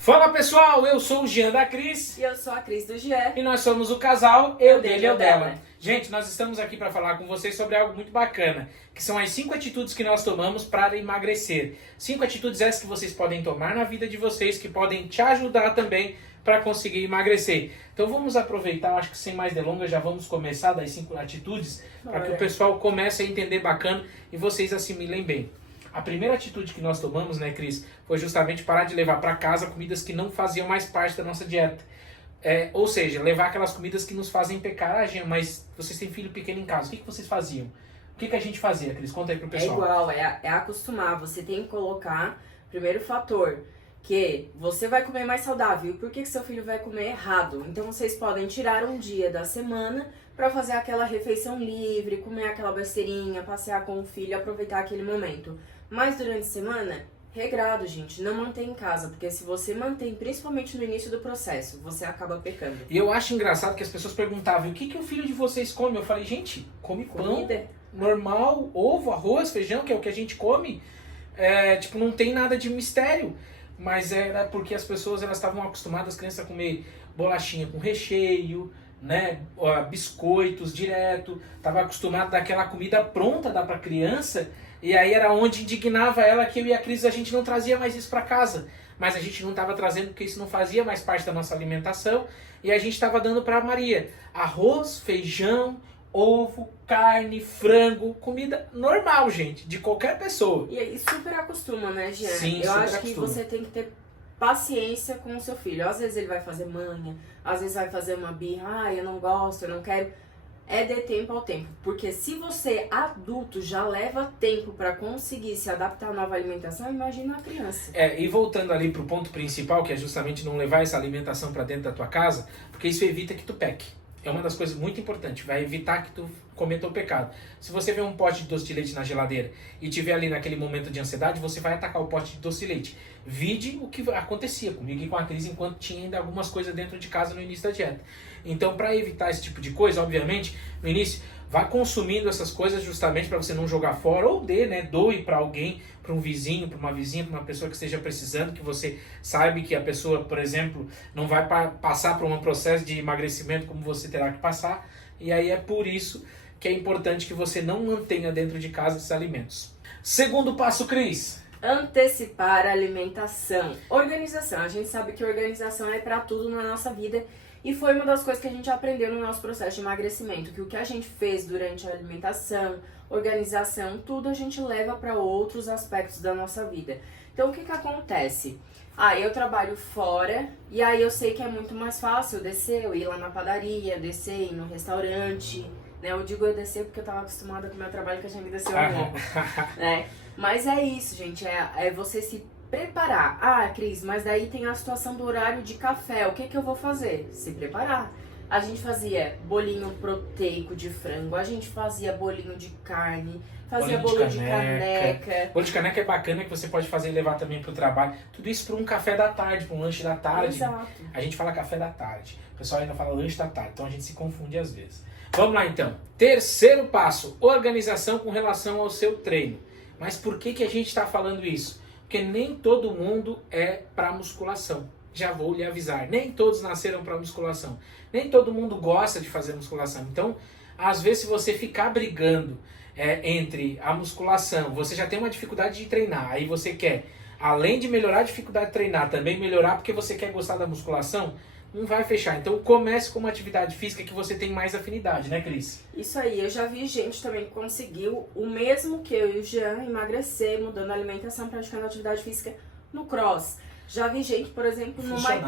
Fala pessoal, eu sou o Jean da Cris. E eu sou a Cris do Jean. E nós somos o casal Eu Dele, Eu Dela. Gente, nós estamos aqui para falar com vocês sobre algo muito bacana, que são as 5 atitudes que nós tomamos para emagrecer. 5 atitudes essas que vocês podem tomar na vida de vocês, que podem te ajudar também para conseguir emagrecer. Então vamos aproveitar, acho que sem mais delongas, já vamos começar das 5 atitudes, para que o pessoal comece a entender bacana e vocês assimilem bem. A primeira atitude que nós tomamos, né, Cris, foi justamente parar de levar para casa comidas que não faziam mais parte da nossa dieta. Ou seja, levar aquelas comidas que nos fazem pecar. Ah, Jean, mas vocês têm filho pequeno em casa, o que vocês faziam? O que a gente fazia, Cris? Conta aí pro pessoal. É igual, é acostumar. Você tem que colocar, primeiro fator, que você vai comer mais saudável. E por que seu filho vai comer errado? Então vocês podem tirar um dia da semana para fazer aquela refeição livre, comer aquela besteirinha, passear com o filho, aproveitar aquele momento. Mas durante a semana, regrado, gente, não mantém em casa, porque se você mantém, principalmente no início do processo, você acaba pecando. E eu acho engraçado que as pessoas perguntavam, o que o filho de vocês come? Eu falei, gente, come pão normal, ovo, arroz, feijão, que é o que a gente come. Não tem nada de mistério. Mas era porque as pessoas elas estavam acostumadas, as crianças, a comer bolachinha com recheio, né, biscoitos direto, estava acostumado daquela comida pronta, dá para criança. E aí era onde indignava ela que eu e a Cris, a gente não trazia mais isso para casa. Mas a gente não estava trazendo porque isso não fazia mais parte da nossa alimentação. E a gente estava dando para a Maria arroz, feijão, ovo, carne, frango, comida normal, gente, de qualquer pessoa. E aí super acostuma, né, Jean? Sim, eu acho acostuma. Que você tem que ter paciência com o seu filho. Às vezes ele vai fazer manha, às vezes vai fazer uma birra, eu não gosto, eu não quero. É de tempo ao tempo, porque se você, adulto, já leva tempo para conseguir se adaptar à nova alimentação, imagina a criança. E voltando ali pro ponto principal, que é justamente não levar essa alimentação para dentro da tua casa, porque isso evita que tu peque. É uma das coisas muito importantes, vai evitar que tu cometa o pecado. Se você vê um pote de doce de leite na geladeira e tiver ali naquele momento de ansiedade, você vai atacar o pote de doce de leite. Vide o que acontecia comigo e com a Cris enquanto tinha ainda algumas coisas dentro de casa no início da dieta. Então, para evitar esse tipo de coisa, obviamente, no início, vá consumindo essas coisas justamente para você não jogar fora ou doe para alguém, para um vizinho, para uma vizinha, para uma pessoa que esteja precisando, que você saiba que a pessoa, por exemplo, não vai passar por um processo de emagrecimento como você terá que passar. E aí é por isso que é importante que você não mantenha dentro de casa esses alimentos. Segundo passo, Cris. Antecipar a alimentação. Organização. A gente sabe que organização é para tudo na nossa vida. E foi uma das coisas que a gente aprendeu no nosso processo de emagrecimento, que o que a gente fez durante a alimentação, organização, tudo a gente leva para outros aspectos da nossa vida. Então o que acontece? Eu trabalho fora e aí eu sei que é muito mais fácil eu ir lá na padaria, ir no restaurante, né? Eu digo eu descer porque eu estava acostumada com o meu trabalho que a gente me desceu um pouco, né? Mas é isso, gente, é você se preparar. Cris, mas daí tem a situação do horário de café. O que eu vou fazer? Se preparar. A gente fazia bolinho proteico de frango, a gente fazia bolinho de carne, fazia bolo de caneca. Bolo de caneca é bacana, que você pode fazer e levar também pro trabalho. Tudo isso para um café da tarde, para um lanche da tarde. Exato. A gente fala café da tarde. O pessoal ainda fala lanche da tarde, então a gente se confunde às vezes. Vamos lá então. Terceiro passo, organização com relação ao seu treino. Mas por que a gente está falando isso? Porque nem todo mundo é para musculação. Já vou lhe avisar. Nem todos nasceram para musculação. Nem todo mundo gosta de fazer musculação. Então, às vezes, se você ficar brigando entre a musculação, você já tem uma dificuldade de treinar. Aí você quer, além de melhorar a dificuldade de treinar, também melhorar porque você quer gostar da musculação, não vai fechar. Então comece com uma atividade física que você tem mais afinidade, né, Cris? Isso aí, eu já vi gente também que conseguiu o mesmo que eu e o Jean, emagrecer, mudando a alimentação, praticando atividade física no cross. Já vi gente, por exemplo, no Muay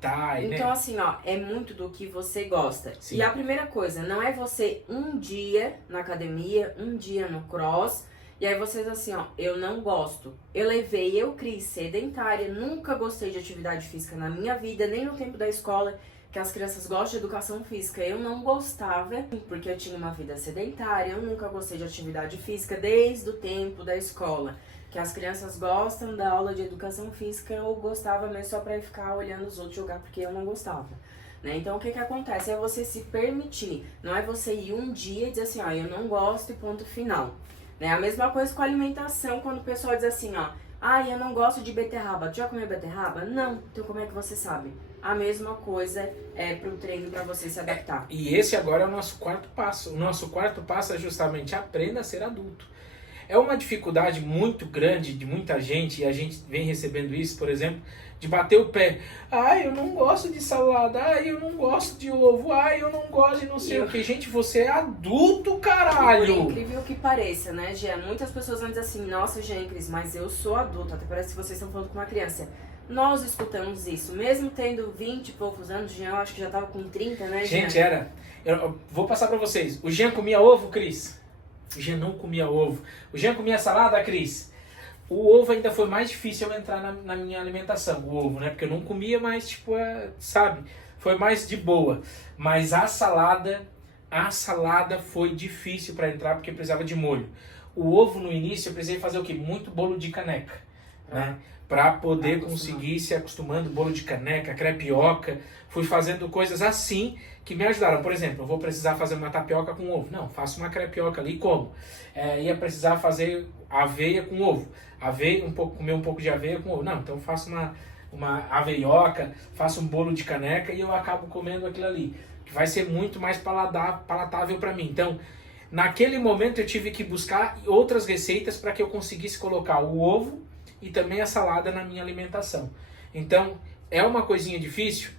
Thai. Então, né? assim, é muito do que você gosta. Sim. E a primeira coisa, não é você um dia na academia, um dia no cross, e aí vocês assim, eu não gosto. Eu, Cris, sedentária, nunca gostei de atividade física na minha vida, nem no tempo da escola, que as crianças gostam de educação física. Eu não gostava, porque eu tinha uma vida sedentária, eu nunca gostei de atividade física desde o tempo da escola. Que as crianças gostam da aula de educação física, eu gostava mesmo só pra ficar olhando os outros jogar, porque eu não gostava. Né? Então o que acontece? É você se permitir, não é você ir um dia e dizer assim, eu não gosto e ponto final. Né? A mesma coisa com a alimentação, quando o pessoal diz assim, Ah, eu não gosto de beterraba. Tu já comeu beterraba? Não. Então como é que você sabe? A mesma coisa é pro treino para você se adaptar. E esse agora é o nosso quarto passo. O nosso quarto passo é justamente aprenda a ser adulto. É uma dificuldade muito grande de muita gente, e a gente vem recebendo isso, por exemplo, de bater o pé. Ai, eu não gosto de salada. Ai, eu não gosto de ovo. Ai, eu não gosto de não sei o que. Gente, você é adulto, caralho! Por incrível que pareça, né, Jean? Muitas pessoas vão dizer assim, nossa, Jean Cris, mas eu sou adulto. Até parece que vocês estão falando com uma criança. Nós escutamos isso. Mesmo tendo 20 e poucos anos, Jean, eu acho que já tava com 30, né, Jean? Gente, era... Eu vou passar pra vocês. O Jean comia ovo, Cris? O Jean não comia ovo. O Jean comia salada, Cris? O ovo ainda foi mais difícil eu entrar na minha alimentação. O ovo, né? Porque eu não comia mais, tipo, sabe? Foi mais de boa. Mas a salada foi difícil para entrar porque precisava de molho. O ovo no início eu precisei fazer o quê? Muito bolo de caneca, né? Para poder conseguir se acostumando, bolo de caneca, crepioca. Fui fazendo coisas assim que me ajudaram. Por exemplo, eu vou precisar fazer uma tapioca com ovo. Não, faço uma crepioca ali como? Ia precisar fazer aveia com ovo. Comer um pouco de aveia com ovo. Não, então eu faço uma aveioca, faço um bolo de caneca e eu acabo comendo aquilo ali. Que vai ser muito mais palatável para mim. Então, naquele momento eu tive que buscar outras receitas para que eu conseguisse colocar o ovo e também a salada na minha alimentação. Então, é uma coisinha difícil?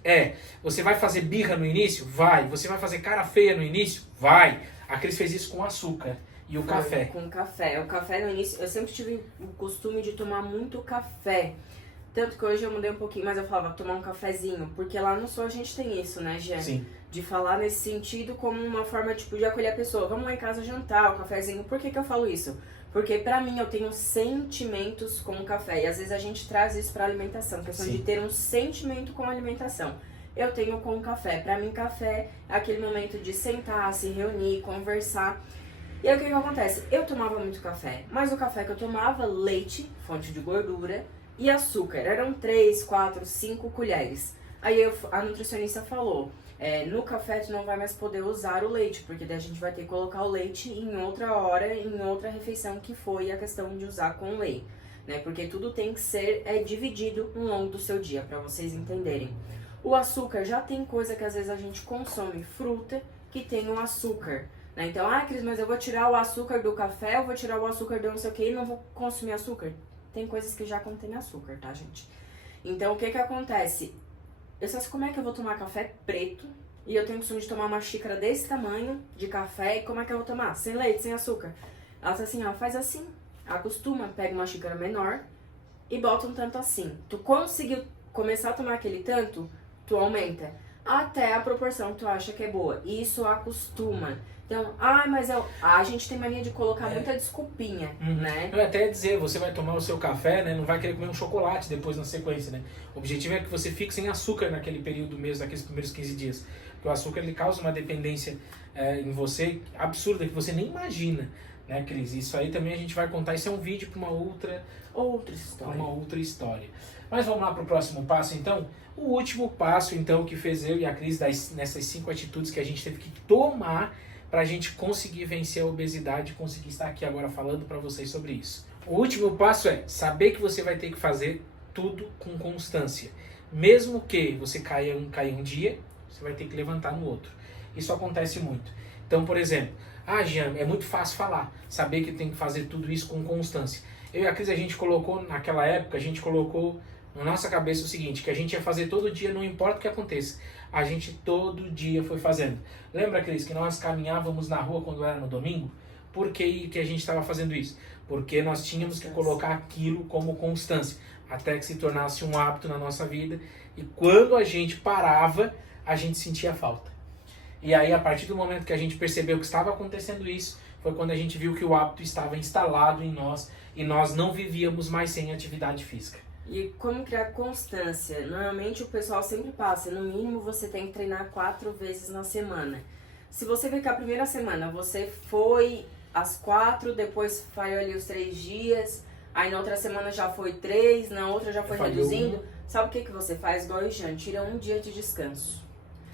Você vai fazer birra no início? Vai. Você vai fazer cara feia no início? Vai. A Cris fez isso com açúcar e o café. Com café. O café no início, eu sempre tive o costume de tomar muito café. Tanto que hoje eu mudei um pouquinho, mas eu falava tomar um cafezinho. Porque lá no Sul a gente tem isso, né, Jean? Sim. De falar nesse sentido como uma forma, tipo, de acolher a pessoa. Vamos lá em casa jantar, um cafezinho. Por que eu falo isso? Porque pra mim eu tenho sentimentos com o café. E às vezes a gente traz isso pra alimentação. Questão Sim. de ter um sentimento com a alimentação. Eu tenho com o café. Pra mim, café é aquele momento de sentar, se reunir, conversar. E aí o que acontece? Eu tomava muito café. Mas o café que eu tomava, leite, fonte de gordura, e açúcar. Eram 3, 4, 5 colheres. Aí a nutricionista falou... no café tu não vai mais poder usar o leite, porque daí a gente vai ter que colocar o leite em outra hora, em outra refeição, que foi a questão de usar com whey, né? Porque tudo tem que ser dividido ao longo do seu dia, para vocês entenderem. O açúcar, já tem coisa que às vezes a gente consome, fruta que tem um açúcar, né? Então, Cris, mas eu vou tirar o açúcar do café, eu vou tirar o açúcar do não sei o que e não vou consumir açúcar. Tem coisas que já contêm açúcar, tá, gente? Então, o que acontece? Eu sei como é que eu vou tomar café preto e eu tenho o costume de tomar uma xícara desse tamanho de café e como é que eu vou tomar? Sem leite, sem açúcar. Ela disse assim, faz assim, acostuma, pega uma xícara menor e bota um tanto assim. Tu conseguiu começar a tomar aquele tanto, tu aumenta até a proporção que tu acha que é boa. Isso acostuma. Então, mas a gente tem mania de colocar muita desculpinha, né? Eu até ia dizer, você vai tomar o seu café, né? Não vai querer comer um chocolate depois na sequência, né? O objetivo é que você fique sem açúcar naquele período mesmo, naqueles primeiros 15 dias. Porque o açúcar, ele causa uma dependência em você absurda, que você nem imagina, né, Cris? Isso aí também a gente vai contar, isso é um vídeo para uma outra história. Mas vamos lá para o próximo passo, então? O último passo, então, que fez eu e a Cris nessas 5 atitudes que a gente teve que tomar para a gente conseguir vencer a obesidade e conseguir estar aqui agora falando para vocês sobre isso. O último passo é saber que você vai ter que fazer tudo com constância. Mesmo que você caia um dia, você vai ter que levantar no outro. Isso acontece muito. Então, por exemplo, Jean, é muito fácil falar, saber que tem que fazer tudo isso com constância. Eu e a Cris, naquela época, a gente colocou na nossa cabeça o seguinte, que a gente ia fazer todo dia, não importa o que aconteça. A gente todo dia foi fazendo. Lembra, Cris, que nós caminhávamos na rua quando era no domingo? Por que a gente estava fazendo isso? Porque nós tínhamos que colocar aquilo como constância, até que se tornasse um hábito na nossa vida. E quando a gente parava, a gente sentia falta. E aí, a partir do momento que a gente percebeu que estava acontecendo isso, foi quando a gente viu que o hábito estava instalado em nós e nós não vivíamos mais sem atividade física. E como criar constância? Normalmente o pessoal sempre passa, no mínimo você tem que treinar 4 vezes na semana. Se você ver que a primeira semana você foi às 4, depois falhou ali os 3 dias, aí na outra semana já foi 3, na outra já foi reduzindo. Sabe o que você faz? Igual o Jean, tira um dia de descanso.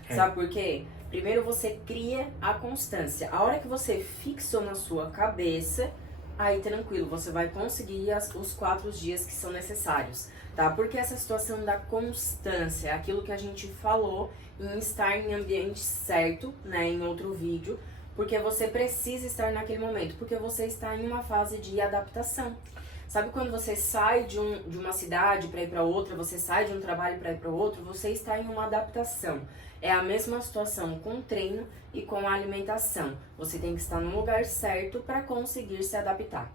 Sabe por quê? Primeiro você cria a constância. A hora que você fixou na sua cabeça, aí tranquilo, você vai conseguir os 4 dias que são necessários, tá? Porque essa situação da constância, aquilo que a gente falou em estar em ambiente certo, né, em outro vídeo, porque você precisa estar naquele momento, porque você está em uma fase de adaptação. Sabe quando você sai de uma cidade para ir para outra, você sai de um trabalho para ir para outro, você está em uma adaptação. É a mesma situação com o treino e com a alimentação. Você tem que estar no lugar certo para conseguir se adaptar.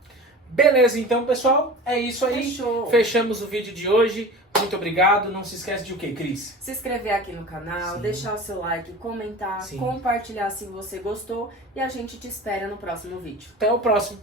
Beleza, então, pessoal, é isso aí. Fechou. Fechamos o vídeo de hoje. Muito obrigado. Não se esquece de o quê, Cris? Se inscrever aqui no canal, Sim. deixar o seu like, comentar, Sim. compartilhar se você gostou e a gente te espera no próximo vídeo. Até o próximo.